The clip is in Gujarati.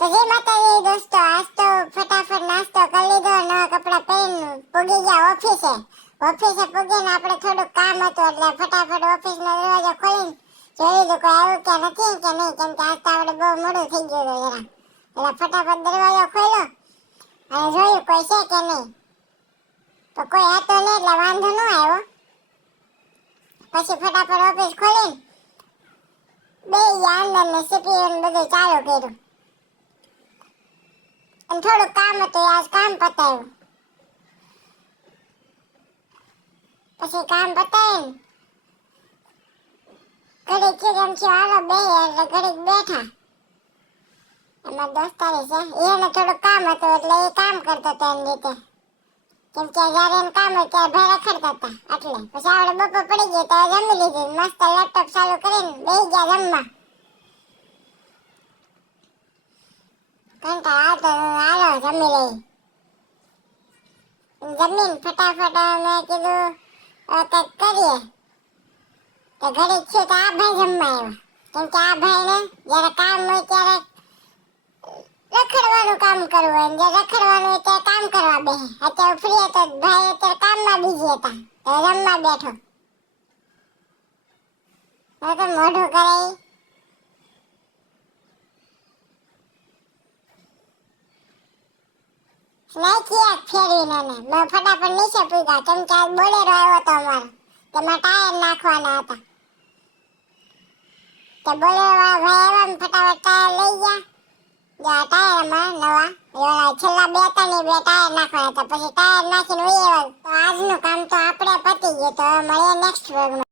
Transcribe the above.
તો જે માતાજી દોસ્તો, આજ તો ફટાફટ નાસ્તો કરી લીધો, નવા કપડા પહેરીને પૂગી ગયા ઓફિસે. ઓફિસે પૂગીને આપણે થોડુંક કામ હતું એટલે ફટાફટ ઓફિસનો દરવાજો ખોલીને જોઈ લીધું કોઈ આવ્યું કે નથી કે નહીં, કેમ કે આજ તો આપણે બહુ મોડું થઈ ગયું હતું જરા. એટલે ફટાફટ દરવાજો ખોલ્યો અને જોયું કોઈ છે કે નહીં. તો કોઈ હતો નહીં એટલે વાંધો ન આવ્યો. પછી ફટાફટ ઓફિસ ખોલીને બેહી અંદર ને સીપીયુ ને બધું ચાલુ કર્યું. અને થોડુંક કામ હતું આજ કામ પતાવ્યું. પછી કામ પતાવીને ઘડીક કેમ છે હાલો બેહી એટલે ઘડીક બેઠા. અમારા દોસ્તારી છે એને થોડુંક કામ હતું એટલે એ કામ કરતો હતો એની રીતે. કેમ કે જયારે એને કામ હોય ત્યારે ભાઈ રખડતા હતા એટલે. પછી આપણે બપોર પડી ગઈ તો જમી લીધી, મસ્ત લેપટોપ ચાલુ કરીને બેહી ગયા જમવા. કંટાળો આવતો હાલો જમી લઈ. જમીન ફટાફટ મેં કીધું કંઈક કરીએ. તો ઘડીક થયું તો આ ભાઈ જમવા આવ્યા. કેમ કે આ ભાઈને જ્યારે કામ હોય ત્યારે રખડવાનું કામ કરવું હોય, જ્યારે રખડવાનું હોય ત્યારે કામ કરવા બેસે. અત્યારે ફ્રી હતો ભાઈ, અત્યારે કામમાં બીજી હતા તો જમવા બેઠો. હવે તો મોઢું કરે નાખી એક ફેરવીને ને ફટાફટ નીચે પૂગ્યા. કેમ કે આજ બોલેરો આવ્યો હતો અમારો, તેમાં ટાયર નાખવાના હતા. તો બોલેરો વાળા ભાઈ આવ્યા ને ફટાફટ ટાયર લઈ ગયા. જો આ ટાયર અમારા નવા, ઓલા છેલ્લા બે હતા ને બે ટાયર નાખવાના હતા. પછી ટાયર નાખીને વહી આવ્યા. તો આજનું કામ તો આપણે પતી ગયું. તો મળીએ નેક્સ્ટ વ્લોગમાં.